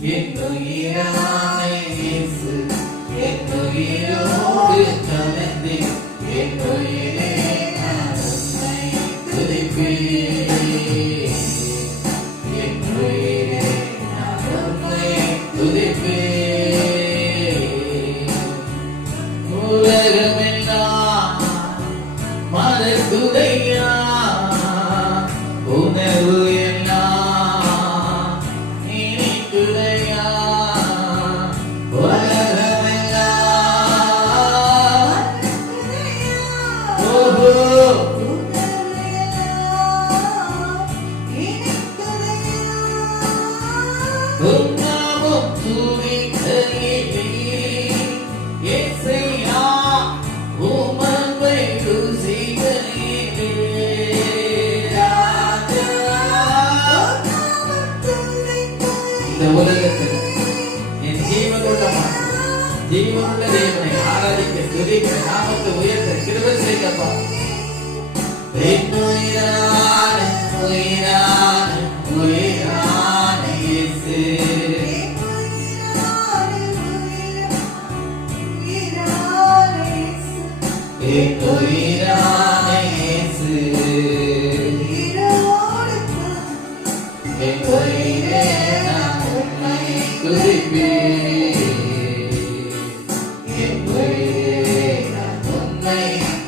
என்னுயிரான இயேசு என்னுயிரோடு கலந்து என்னுயிரே நான் உம்மை துதிப்பேன். என்னுயிரே நான் உம்மை துதிப்பேன். உலகமெல்லாம் மறக்குதையா உணர்வு எல்லாம் இனிக்குதையா. உலகமெல்லாம் ஓஹோ உன்னாமும் துதிக்கையிலே இயேசையா உமவை ருசிக்கையிலே இந்த உலகத்தில் என் ஜீவனுள்ள தேவனை ஆராதிக்க துதிக்க நாமத்தை உயர்த்த கிருபை செய்யப்பா. உயிரான உயிரான உயிரான இயேசு உயிரான இயேசு என் உயிரே நான் உம்மை துதிப்பேன். என் உயிரே நான் உம்மை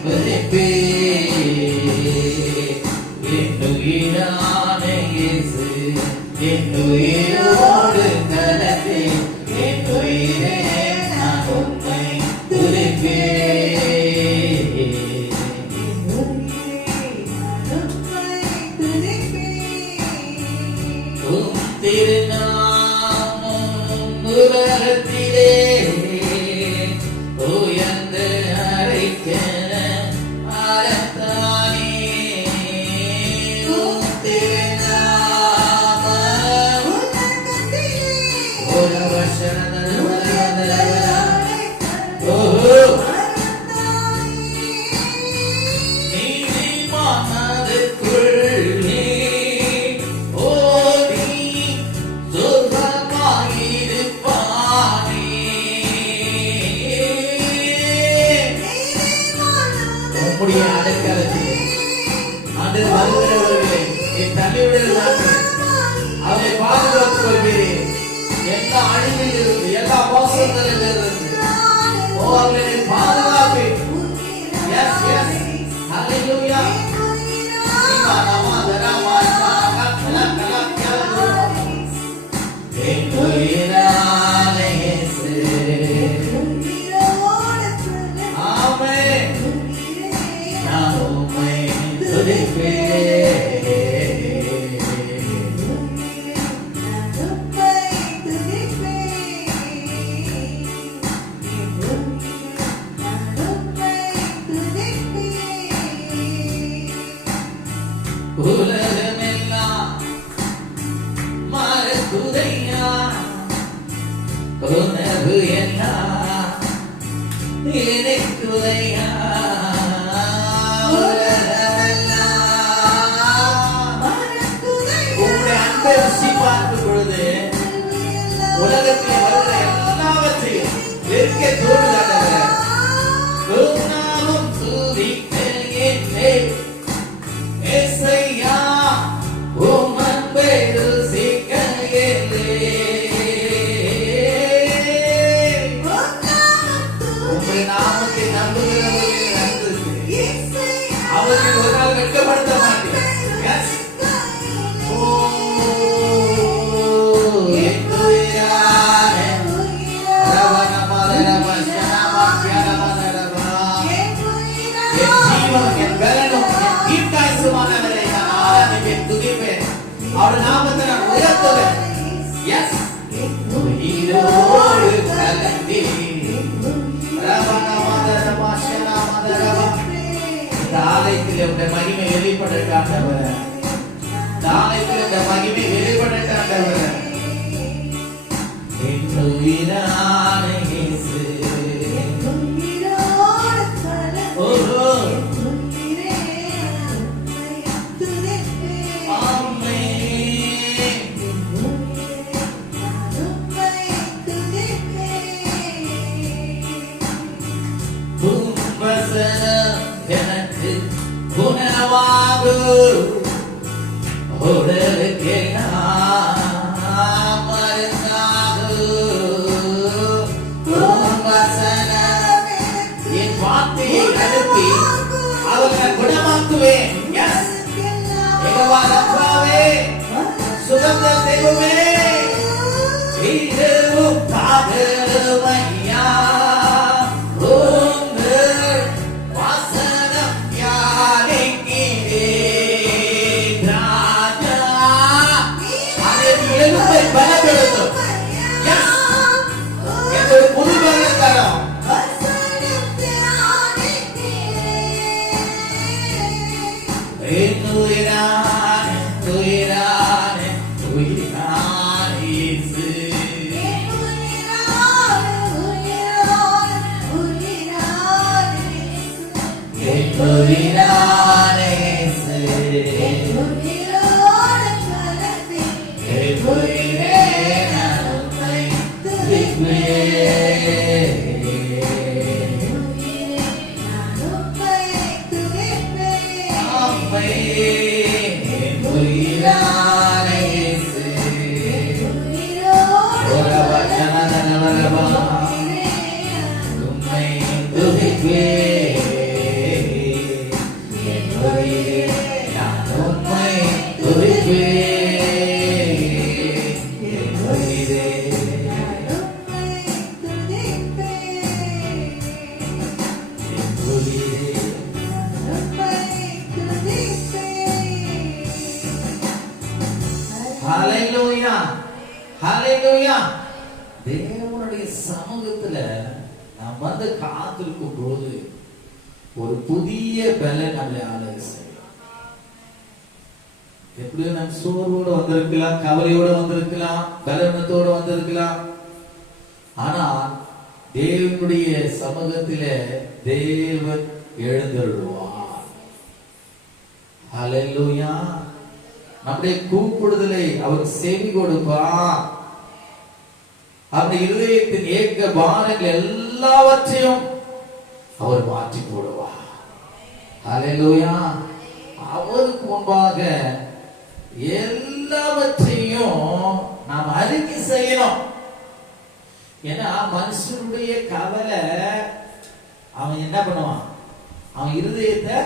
துதிப்பேன். என் உயிரான இயேசு என் உயிரோடு கலந்து என் உயிரே நான் உம்மை துதிப்பேன். உம் திருநாமம் உலகத்திலே உயர்ந்த அழைக்கிற அரசாணி. உம் திருநாமம் ஓஹோ நீதிமானதுக்குள்ளே ஓடி சுகமாயிருப்பானே. உம்முடைய அடைக்கலத்திலே ஆண்டவர் வருகிறவர்களை என் தள்ளிவிடுகிறார்கள் அவரை பாதுகாத்துக் கொள்கிறேன். எல்லா அழிவிலிருந்து எல்லா மோசங்களிலிருந்து அவர்களை பாதுகாப்பேன். எஸ் எஸ் ஹalleluya. என் உயிரான இயேசு ஆமென் நான் உம்மை துதிப்பேன். உலகமெல்லாம் மறக்குதையா உணர்வு எல்லாம் இனிக்குதையா. உலகமெல்லாம் உங்களுடைய அன்பை ருசி பார்க்கும் பொழுது உலகத்தில் வருகிற எல்லாவற்றையும் வெறுக்க தோன்றுகிறவர். உன்னாமும் துதிக்கையிலே இயேசையா உம் அன்பை ருசிக்கையிலே. உம்முடைய நாமத்தை நம்புகிறவர்களின் நன்றிக்கு அவர்கள் ஒரு நாள் வெட்கப்படுத்த மாட்டேன். எஸ் ஓ என் உயிரான என் ஜீவனும் என் பலனும் என் தீர்க்காயுசுமானவரை நான் ஆராதிப்பேன் துதிப்பேன். அவருடைய நாமத்தை நான் உயர்த்துவேன். எஸ் உயிரோடு கலந்து இந்த ஆலயத்தில் உடைய மகிமை வெளிப்படட்டாண்டவர். இந்த ஆலயத்தில் உடைய மகிமை வெளிப்படட்டாண்டவர். என் உயிரான இயேசு ஓஹோ ஆமென் என் வார்த்தையை அனுப்பி அவர்களை குணமாக்குவேன். சுகந்த தெய்வமே இதுவும் பாகமையா உங்கள் வாசனம் யாருக்கிறேன் ராஜா. அதை எழுப்பை பலப்படுத்தும். எனக்கு ஒரு புது பலன் தரும். தேவனுடைய சமூகத்துல நாம் வந்து காத்திருக்கும் போது ஒரு புதிய பலன் நம்மளை ஆளுகை செய்யும். எப்படியும் நம்ம சோர்வோட வந்திருக்கலாம், கவலையோட வந்திருக்கலாம், பலவீனத்தோட வந்திருக்கலாம். ஆனா தேவனுடைய சமூகத்தில தேவன் எழுந்தருள்வார். ஹல்லேலூயா. நம்முடைய கூப்பிடுதலை அவர் செவி கொடுப்பார். அந்த இருதயத்தின் ஏக்க பாரங்கள் எல்லாவற்றையும் அவர் மாற்றி போடுவார். ஹல்லேலூயா. அவருக்கு முன்பாக எல்லாவற்றையும் நாம் அறிக்கை செய்யணும். ஏன்னா மனுஷனுடைய கவலை அவன் என்ன பண்ணுவான்? அவன் இருதயத்தை